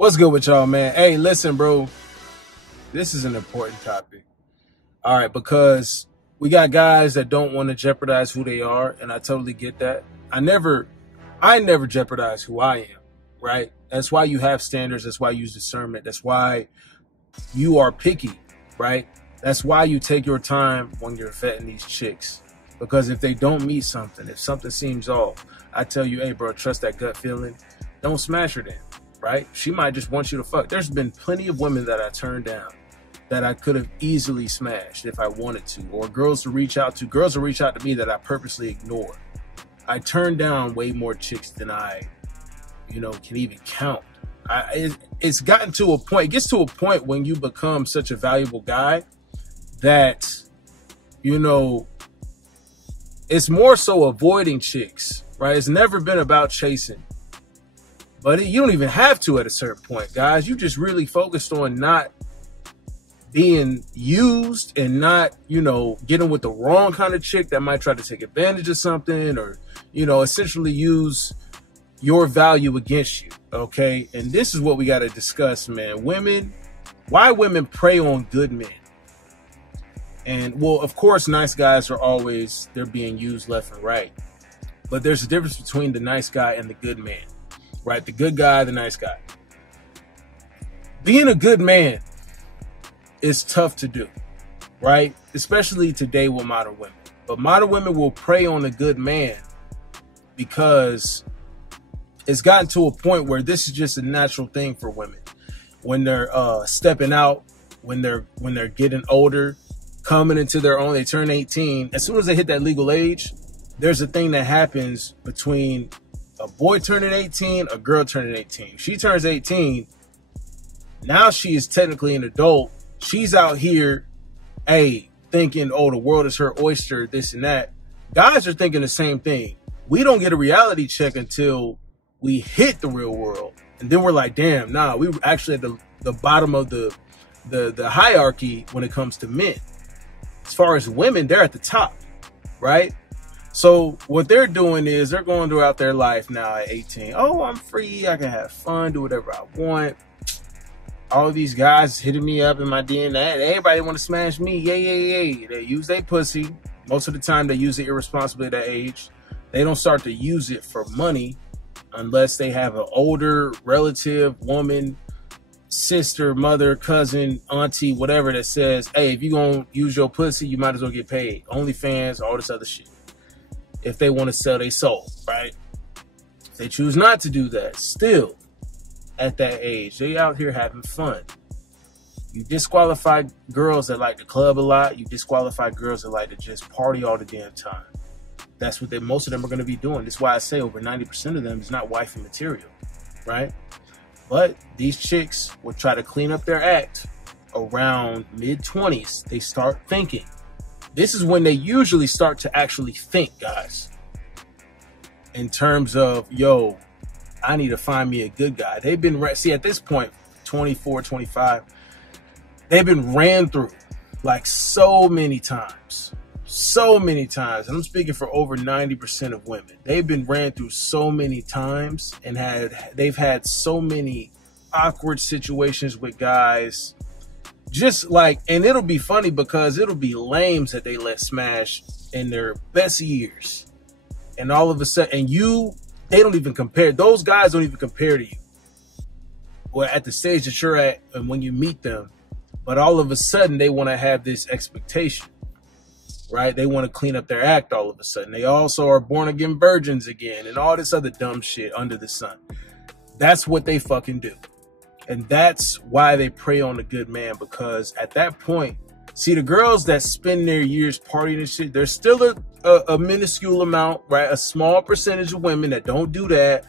What's good with y'all, man? Hey, listen, bro. This is an important topic. All right, because we got guys that don't want to jeopardize who they are, and I totally get that. I never jeopardize who I am, right? That's why you have standards. That's why you use discernment. That's why you are picky, right? That's why you take your time when you're vetting these chicks. Because if they don't meet something, if something seems off, I tell you, hey, bro, trust that gut feeling. Don't smash her then, right? She might just want you to fuck. There's been plenty of women that I turned down that I could have easily smashed if I wanted to, or girls to reach out to me that I purposely ignore. I turned down way more chicks than I, can even count. It's gotten to a point, it gets to a point when you become such a valuable guy that, it's more so avoiding chicks, right? It's never been about chasing. But you don't even have to at a certain point, guys. You just really focused on not being used and not, getting with the wrong kind of chick that might try to take advantage of something or, essentially use your value against you, okay? And this is what we got to discuss, man. Why women prey on good men? And, well, of course, nice guys they're being used left and right. But there's a difference between the nice guy and the good man, right? The good guy, the nice guy. Being a good man is tough to do, right? Especially today with modern women. But modern women will prey on a good man because it's gotten to a point where this is just a natural thing for women. When they're stepping out, when they're getting older, coming into their own, they turn 18. As soon as they hit that legal age, there's a thing that happens between a boy turning 18, a girl turning 18. She turns 18. Now she is technically an adult. She's out here, thinking, oh, the world is her oyster, this and that. Guys are thinking the same thing. We don't get a reality check until we hit the real world. And then we're like, damn, nah, we were actually at the bottom of the hierarchy when it comes to men. As far as women, they're at the top, right? So what they're doing is they're going throughout their life now at 18. Oh, I'm free. I can have fun, do whatever I want. All of these guys hitting me up in my DNA. Everybody want to smash me. Yay. They use their pussy. Most of the time they use it irresponsibly at that age. They don't start to use it for money unless they have an older relative, woman, sister, mother, cousin, auntie, whatever that says, hey, if you're going to use your pussy, you might as well get paid. OnlyFans, all this other shit. If they want to sell their soul, right? If they choose not to do that, still, at that age, they out here having fun. You disqualify girls that like to club a lot. You disqualify girls that like to just party all the damn time. That's what most of them are going to be doing. That's why I say over 90% of them is not wifey material, right? But these chicks will try to clean up their act around mid-20s. They start thinking. This is when they usually start to actually think, guys. In terms of, yo, I need to find me a good guy. They've been, at this point, 24, 25, they've been ran through like so many times. And I'm speaking for over 90% of women. They've been ran through so many times and they've had so many awkward situations with guys. Just like, and it'll be funny because it'll be lames that they let smash in their best years. And all of a sudden, they don't even compare. Those guys don't even compare to you. Well, at the stage that you're at and when you meet them. But all of a sudden, they want to have this expectation. Right? They want to clean up their act all of a sudden. They also are born again virgins again and all this other dumb shit under the sun. That's what they fucking do. And that's why they prey on a good man, because at that point, see, the girls that spend their years partying and shit, there's still a minuscule amount, right? A small percentage of women that don't do that,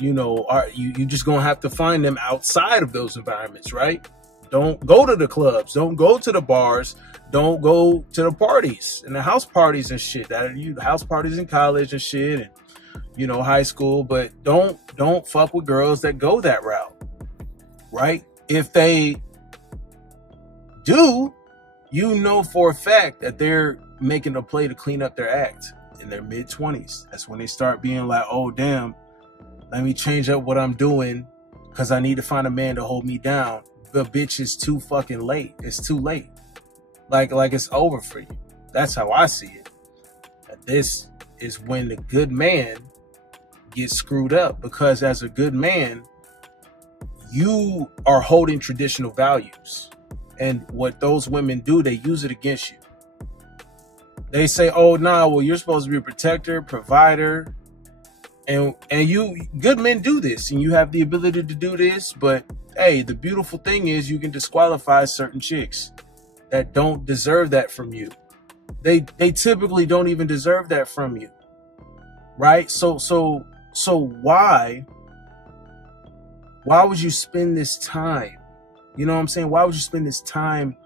you just gonna have to find them outside of those environments, right? Don't go to the clubs. Don't go to the bars. Don't go to the parties and the house parties and shit. House parties in college and shit and, high school. But don't fuck with girls that go that route, right? If they do, for a fact that they're making a play to clean up their act in their mid-20s. That's when they start being like, oh, damn, let me change up what I'm doing because I need to find a man to hold me down. The bitch is too fucking late. It's too late. Like it's over for you. That's how I see it. And this is when the good man gets screwed up, because as a good man, you are holding traditional values. And what those women do, they use it against you. They say, oh, nah, well, you're supposed to be a protector, provider. And you, good men do this, and you have the ability to do this. But hey, the beautiful thing is you can disqualify certain chicks that don't deserve that from you. They typically don't even deserve that from you. Right? So why would you spend this time? You know what I'm saying? Why would you spend this time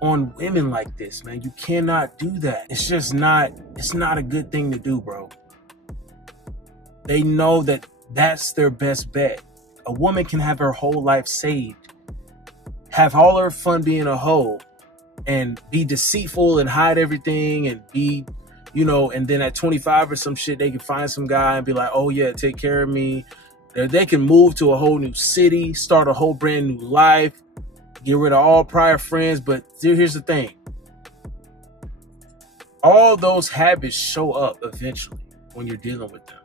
on women like this, man? You cannot do that. It's just not, it's not a good thing to do, bro. They know that that's their best bet. A woman can have her whole life saved, have all her fun being a hoe, and be deceitful and hide everything and be, you know, and then at 25 or some shit, they can find some guy and be like, oh yeah, take care of me. They can move to a whole new city, start a whole brand new life, get rid of all prior friends. But here's the thing. All those habits show up eventually when you're dealing with them.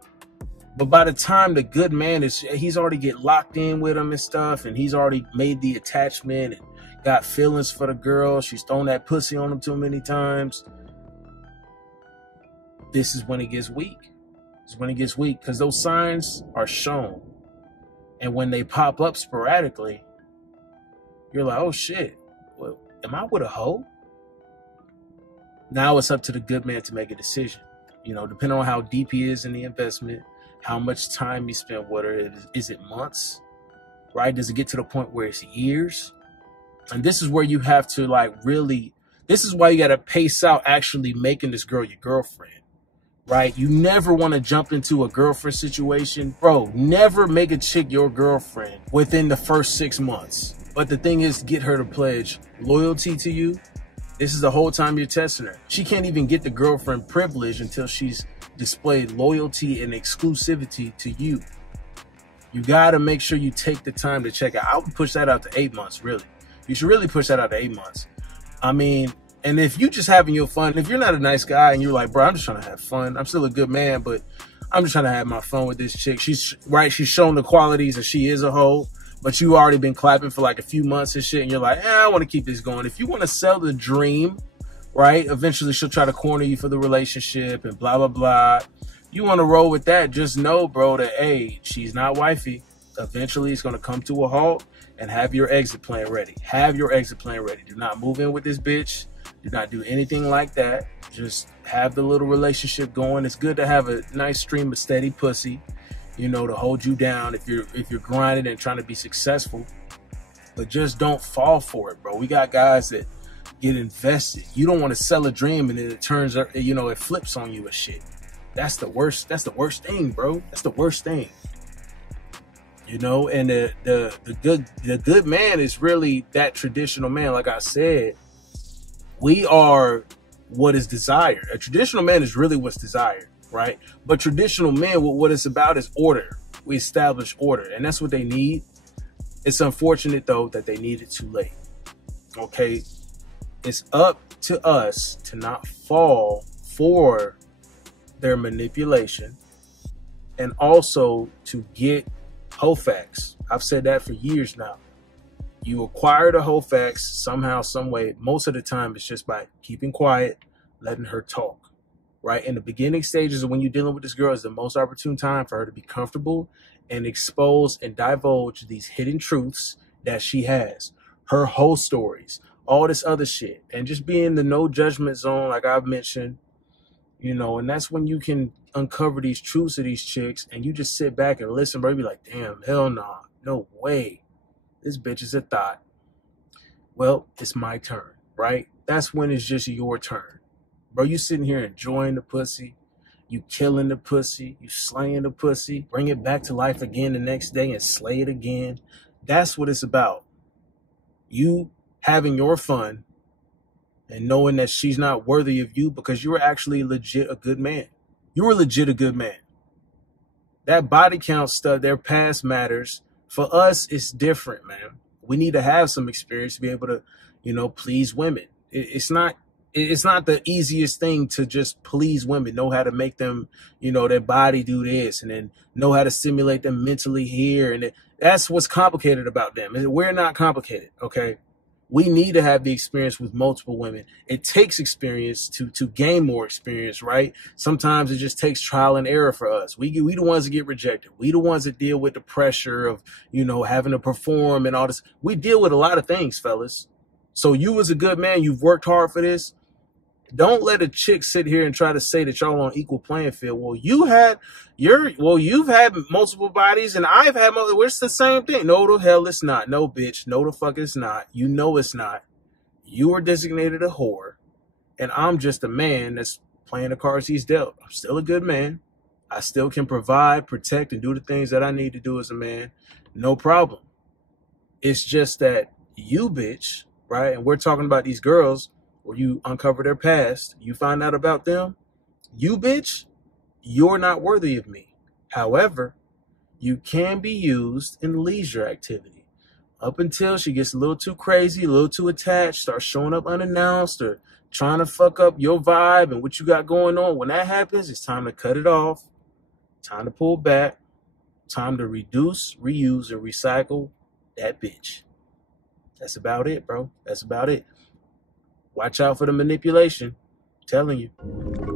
But by the time the good man he's already get locked in with them and stuff, and he's already made the attachment and got feelings for the girl. She's thrown that pussy on him too many times. This is when it gets weak. It's when it gets weak, because those signs are shown. And when they pop up sporadically, you're like, oh shit, well, am I with a hoe? Now it's up to the good man to make a decision. You know, depending on how deep he is in the investment, how much time he spent with her. Is it months? Right? Does it get to the point where it's years? And this is where you have to this is why you got to pace out actually making this girl your girlfriend. Right? You never want to jump into a girlfriend situation. Bro, never make a chick your girlfriend within the first 6 months. But the thing is, get her to pledge loyalty to you. This is the whole time you're testing her. She can't even get the girlfriend privilege until she's displayed loyalty and exclusivity to you. You got to make sure you take the time to check out. I would push that out to 8 months, really. You should really push that out to 8 months. I mean, and if you just having your fun, if you're not a nice guy and you're like, bro, I'm just trying to have fun. I'm still a good man, but I'm just trying to have my fun with this chick. She's shown the qualities and she is a hoe, but you already been clapping for like a few months and shit. And you're like, I want to keep this going. If you want to sell the dream, right? Eventually she'll try to corner you for the relationship and blah, blah, blah. You want to roll with that. Just know, bro, that, hey, she's not wifey. Eventually it's going to come to a halt, and have your exit plan ready. Have your exit plan ready. Do not move in with this bitch. Do not do anything like that. Just have the little relationship going. It's good to have a nice stream of steady pussy, you know, to hold you down if you're grinding and trying to be successful. But just don't fall for it, bro. We got guys that get invested. You don't want to sell a dream and then it turns, you know, it flips on you and shit. That's the worst. That's the worst thing, bro. That's the worst thing. You know, and the good man is really that traditional man. Like I said, we are what is desired. A traditional man is really what's desired, right? But traditional men, what it's about is order. We establish order, and that's what they need. It's unfortunate, though, that they need it too late. Okay? It's up to us to not fall for their manipulation, and also to get Hofax. I've said that for years now. You acquire the Hofax somehow, some way. Most of the time, it's just by keeping quiet, letting her talk. Right? In the beginning stages of when you're dealing with this girl is the most opportune time for her to be comfortable and expose and divulge these hidden truths that she has. Her whole stories, all this other shit. And just be in the no judgment zone, like I've mentioned. You know, and that's when you can uncover these truths of these chicks, and you just sit back and listen, bro. You be like, damn, hell nah, no way. This bitch is a thought. Well, it's my turn, right? That's when it's just your turn. Bro, you sitting here enjoying the pussy. You killing the pussy. You slaying the pussy. Bring it back to life again the next day and slay it again. That's what it's about. You having your fun and knowing that she's not worthy of you because you were actually legit a good man. You were legit a good man. That body count stuff, their past matters. For us, it's different, man. We need to have some experience to be able to, please women. It's not the easiest thing to just please women, know how to make them, their body do this, and then know how to stimulate them mentally here. And that's what's complicated about them. We're not complicated, okay? We need to have the experience with multiple women. It takes experience to gain more experience, right? Sometimes it just takes trial and error for us. We the ones that get rejected. We the ones that deal with the pressure of, having to perform and all this. We deal with a lot of things, fellas. So you as a good man, you've worked hard for this. Don't let a chick sit here and try to say that y'all on equal playing field. Well, you've had multiple bodies and I've had multiple. It's the same thing. No, the hell it's not. No, bitch. No, the fuck it's not. You know it's not. You are designated a whore, and I'm just a man that's playing the cards he's dealt. I'm still a good man. I still can provide, protect, and do the things that I need to do as a man. No problem. It's just that you, bitch, right? And we're talking about these girls where you uncover their past, you find out about them, you bitch, you're not worthy of me. However, you can be used in leisure activity up until she gets a little too crazy, a little too attached, starts showing up unannounced or trying to fuck up your vibe and what you got going on. When that happens, it's time to cut it off, time to pull back, time to reduce, reuse, and recycle that bitch. That's about it, bro. That's about it. Watch out for the manipulation. I'm telling you.